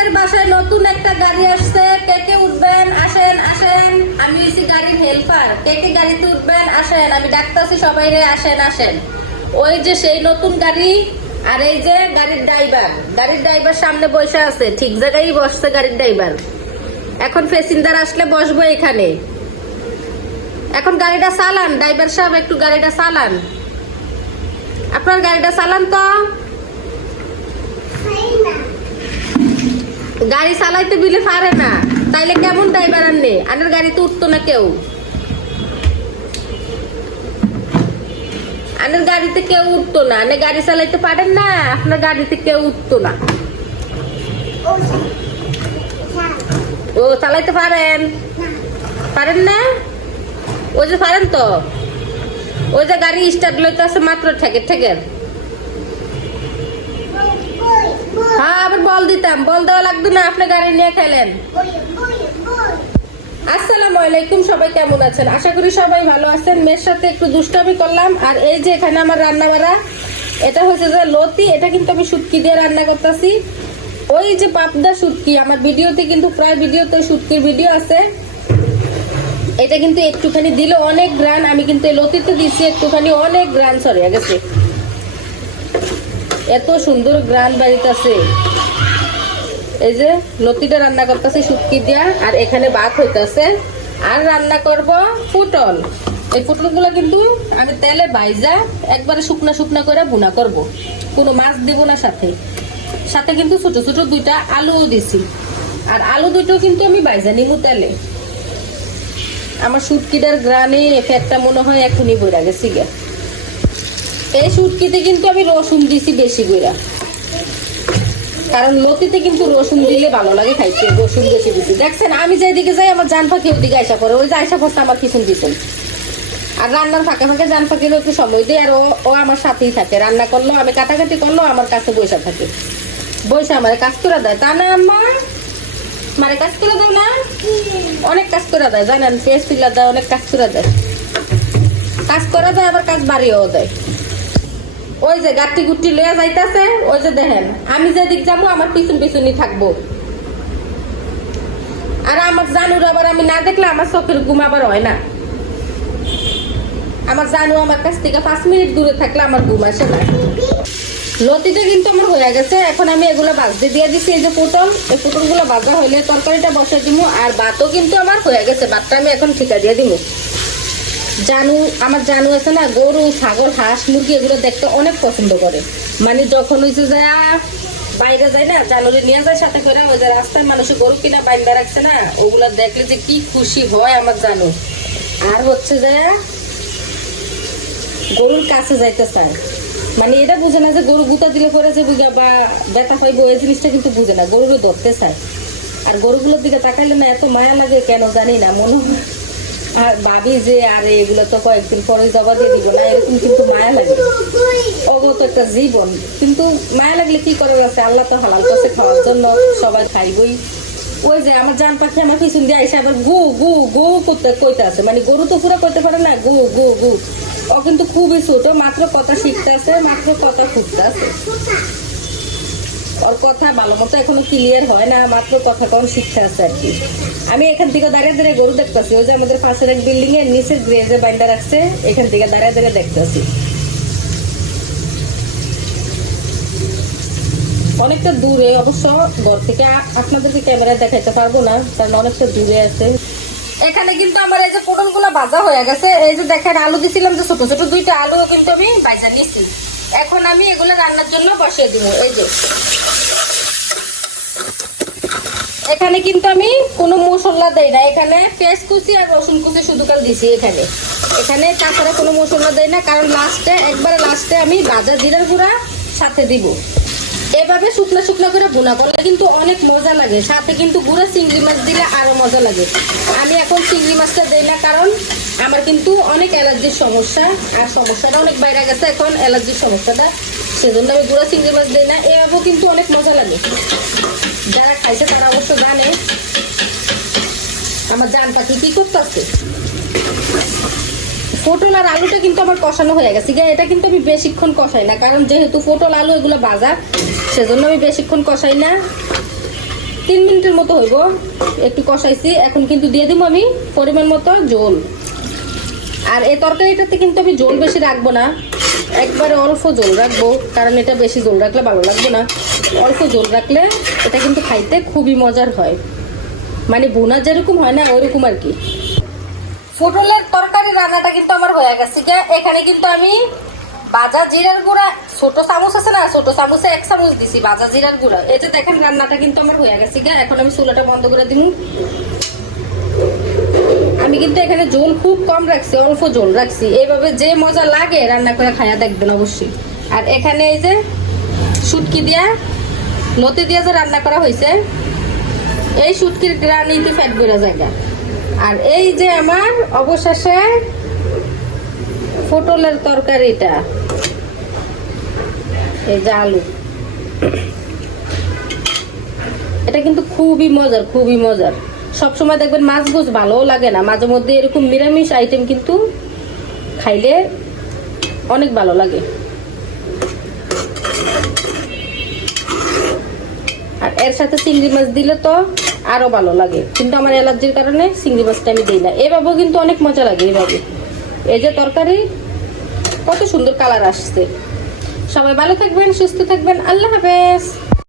আমাদের বাসায় নতুন একটা গাড়ি আসছে, কে কে উঠবেন? আসেন আসেন, আমি হইছি গাড়ির হেল্পার। কে কে গাড়িতে উঠবেন? আসেন, আমি ডাকতেছি সবাই রে, আসেন আসেন। ওই যে সেই নতুন গাড়ি, আর এই যে গাড়ির ড্রাইভার। গাড়ির ড্রাইভার সামনে বসে আছে, ঠিক জায়গায় বসছে গাড়ির ড্রাইভার। এখন প্যাসেঞ্জার আসলে বসবো এখানে। এখন গাড়িটা চালান ড্রাইভার সাহেব, একটু গাড়িটা চালান। আপনার গাড়িটা চালান তো। গাড়ি চালাইতে বিলে পারে না, তাইলে কেমন ড্রাইভার আনলে? আনার গাড়িতে উঠতো না কেউ, আনার গাড়িতে কেউ উঠতো না। আনে গাড়ি চালাইতে পারেন না, আপনার গাড়িতে কেউ উঠতো না। ও চালাইতে পারেন? পারেন না? ওই যে পারেন তো, ওই যে গাড়ি স্টার্ট লইতে আছে মাত্র ঠেকে ঠেকে। হ্যাঁ, আবার বল দিতাম, বল দেওয়া লাগতো না, আপনি গাড়ি নিয়ে খেলেন। আসসালামু আলাইকুম, সবাই কেমন আছেন? আশা করি সবাই ভালো আছেন। মেয়ের সাথে একটু দুষ্টামি করলাম। আর এই যে এখানে আমার রান্না বাড়া, এটা হচ্ছে যে লতি, এটা কিন্তু আমি শুটকি দিয়ে রান্না করতেছি। ওই যে পাবদা শুটকি, আমার ভিডিওতে কিন্তু প্রায় ভিডিওতে শুটকির ভিডিও আছে। এটা কিন্তু একটুখানি দিলে অনেক গ্রান, আমি কিন্তু এই লতিতে দিচ্ছি একটুখানি, অনেক গ্রান সরিয়ে গেছে। এত সুন্দর গ্রান বাড়িতেছে। এই যে লতিটা রান্না করতেছে শুটকি দিয়া, আর এখানে ভাত হইতেছে। আর রান্না করব পটল। এই পটলগুলো কিন্তু আমি তেলে ভাইজা একবারে শুকনা শুকনা করে ভুনা করব, কোনো মাছ দিব না সাথে। সাথে কিন্তু ছোট ছোট দুইটা আলুও দিছি, আর আলু দুটো কিন্তু আমি ভাইজা নিব তেলে। আমার শুটকিটার গ্রানে ফ্যাটটা মনে হয় এখনই বইরা গেছি গে। এই শুটকিতে কিন্তু আমি রসুন দিছি বেশি করে, কারণ লতিতে কিন্তু রসুন দিলে ভালো লাগে খাইতে, রসুন বেশি দিছি। দেখছেন আমি যেদিকে যাই আমার জান পাখি ওদিকে আইসা পড়ে, ওই যে আইসা পড়ছে আমার পিছন দিচ্ছেন। আর রান্নার ফাঁকে ফাঁকে জান পাখিরও একটু সময় দিই, আর ও আমার সাথেই থাকে। রান্না করলো, আমি কাটাকাটি করলো, আমার কাছে বৈশা থাকে, বৈশা আমার কাজ করে দেয়। তা না আম্মা, মারে কাজ করে দেয় না? অনেক কাজ করে দেয়, জানেন, পেঁয়াজ তুলা দেয়, অনেক কাজ করে দেয়। কাজ করে দেয়, আবার কাজ বাড়িয়েও দেয়। ওই যে গাটি গুটি লয়ে যাইতেছে, ওই যে দেখেন আমি যেদিক যাবো আমার পিছন পিছনই থাকবো। আর আমার জানুর আবার আমি না দেখলে আমার চোখের ঘুম আবার হয় না। আমার জানু আমার কাছ থেকে 5 মিনিট দূরে থাকলে আমার ঘুম আসে না। লতিটা কিন্তু আমার হয়ে গেছে। এখন আমি এগুলো ভাজতে দিয়ে দিচ্ছি। এই যে পটল, এই পটলগুলো ভাজা হইলে তরকারিটা বসে দিব। আর ভাতও কিন্তু আমার হয়ে গেছে, ভাতটা আমি এখন ঠিকা দিয়ে দিব। জানু, আমার জানু আছে না, গরু ছাগল হাঁস মুরগি এগুলো দেখতে অনেক পছন্দ করে। মানে যখন হয়েছে যে বাইরে যায় না, জানুরে নিয়ে যায় সাথে করে, ওই যে রাস্তায় মানুষের গরু কিনা বাইন্দা রাখছে না, ওগুলো দেখলে যে কি খুশি হয় আমার জানু। আর হচ্ছে যে গরুর কাছে যাইতে চায়, মানে এটা বুঝে না যে গরু গুতা দিলে পরে যে বা ব্যথা পাইবো, এই জিনিসটা কিন্তু বুঝে না, গরুরও ধরতে চায়। আর গরুগুলোর দিকে তাকাইলে না এত মায়া লাগে কেন জানি না, মনে হয় আর ভাবি যে আরে এগুলো তো কয়েকদিন পরে জবা দিয়ে দিব না, এরকম কিন্তু মায়া লাগে। অগত একটা জীবন, কিন্তু মায়া লাগলে কি করার আছে, আল্লাহ তো হালাল কাছে খাওয়ার জন্য সবাই খাইবই। ওই যে আমার জান পাখি আমার পিছন দিয়ে আইসে আবার গু গু গু করতে কইতে আছে, মানে গরু তো পুরো করতে পারে না, গু গু গু। ও কিন্তু খুবই ছোট, মাত্র কথা শিখতে আছে, মাত্র কথা খুঁজতে আছে। ওর কথা ভালো মতো এখনো ক্লিয়ার হয় না, মাত্র কথা কম শিখতে আছে আর কি। আমি এখান থেকে দাঁড়িয়ে দাঁড়িয়ে গরু দেখতেছি। ওই যে আমাদের পাশের এক বিল্ডিং এর নিচের গ্রেজে বাইন্ডা রাখছে, এখান থেকে দাঁড়িয়ে দাঁড়িয়ে দেখতেছি। অনেকটা দূরে অবশ্য ঘর থেকে, আপনাদেরকে ক্যামেরায় দেখাইতে পারবো না কারণ অনেকটা দূরে আছে। এখানে কিন্তু আমার এই যে পটল গুলা ভাজা হয়ে গেছে। এই যে দেখেন আলু দিছিলাম যে ছোট ছোট দুইটা আলু কিন্তু আমি ভাজা নিছি। এখন আমি এগুলো রান্নার জন্য বসিয়ে দিব। এই যে এখানে কিন্তু আমি কোনো মশলা দেই না, এখানে পেঁয়াজ কুচি আর রসুন কুচি শুধু কাল দিছি। এখানে এখানে তাছাড়া কোনো মশলা দেই না, কারণ লাস্টে একবারে লাস্টে আমি ভাজা জিরার গুঁড়া সাথে দিব। এভাবে শুকনো শুকনো করে ভুনা করলে কিন্তু অনেক মজা লাগে, সাথে কিন্তু গুঁড়া চিংড়ি মাছ দিলে আরো মজা লাগে। আমি এখন চিংড়ি মাছটা দেই না, কারণ আমার কিন্তু অনেক অ্যালার্জির সমস্যা, আর সমস্যাটা অনেক বাইরে গেছে এখন অ্যালার্জির সমস্যাটা, সেজন্য আমি গুঁড়া চিংড়ি মাছ দিই না। এভাবেও কিন্তু অনেক মজা লাগে, যারা খাইছে তারা অবশ্য জানে। আমার জান পাখি কি করতেছে। পটল আর আলুটা কিন্তু আমার কষানো হয়ে গেছে। এটা কিন্তু আমি বেশিক্ষণ কষাই না, কারণ যেহেতু পটল আলু এগুলো ভাজা, সেজন্য আমি বেশিক্ষণ কষাই না। 3 মিনিটের মতো হইব, একটু কষাইছি। এখন কিন্তু দিয়ে দিব আমি পরিমাণ মতো ঝোল। আর এই তরকারিটাতে কিন্তু আমি ঝোল বেশি রাখবো না, একবারে অল্প ঝোল রাখবো, কারণ এটা বেশি ঝোল রাখলে ভালো লাগবে না। অল্প ঝোল রাখলে এটা কিন্তু খাইতে খুবই মজার হয়, মানে বোনা যেরকম হয় না ওইরকম আর কি। পটলের তরকারি রান্নাটা কিন্তু আমার হয়ে গেছে। এখানে কিন্তু আমি ভাজা জিরার গুঁড়া, ছোট চামচ আছে না, ছোট চামচে 1 চামচ দিছি ভাজা জিরার গুঁড়া। এই যে দেখেন রান্নাটা কিন্তু আমার হয়ে গেছে। এখন আমি চুলাটা বন্ধ করে দিব। আমি কিন্তু এখানে ঝোল খুব কম রাখছি, অল্প ঝোল রাখছি। এইভাবে যে মজা লাগে রান্না করে খায়া দেখবেন অবশ্যই। আর এখানে এই যে শুটকি দিয়া, লতি দিয়া যে রান্না করা হয়েছে, এই শুটকির গ্রানিতে ফ্যাট বেড়া জায়গা। আর এই যে আমার অবশেষে পটলের তরকারিটা, এই যে আলু, এটা কিন্তু খুবই মজার, খুবই মজার। সবসময় দেখবেন মাছ গোছ ভালোও লাগে না, মাঝে মধ্যে এরকম নিরামিষ আইটেম কিন্তু খাইলে অনেক ভালো লাগে। আর এর সাথে চিংড়ি মাছ দিলে তো আরো ভালো লাগে, কিন্তু আমার অ্যালার্জির কারণে চিংড়ি মাছটা আমি দিই না। এভাবেও কিন্তু অনেক মজা লাগে এইভাবে। এই যে তরকারি কত সুন্দর কালার আসছে। সবাই ভালো থাকবেন, সুস্থ থাকবেন। আল্লাহ হাফেজ।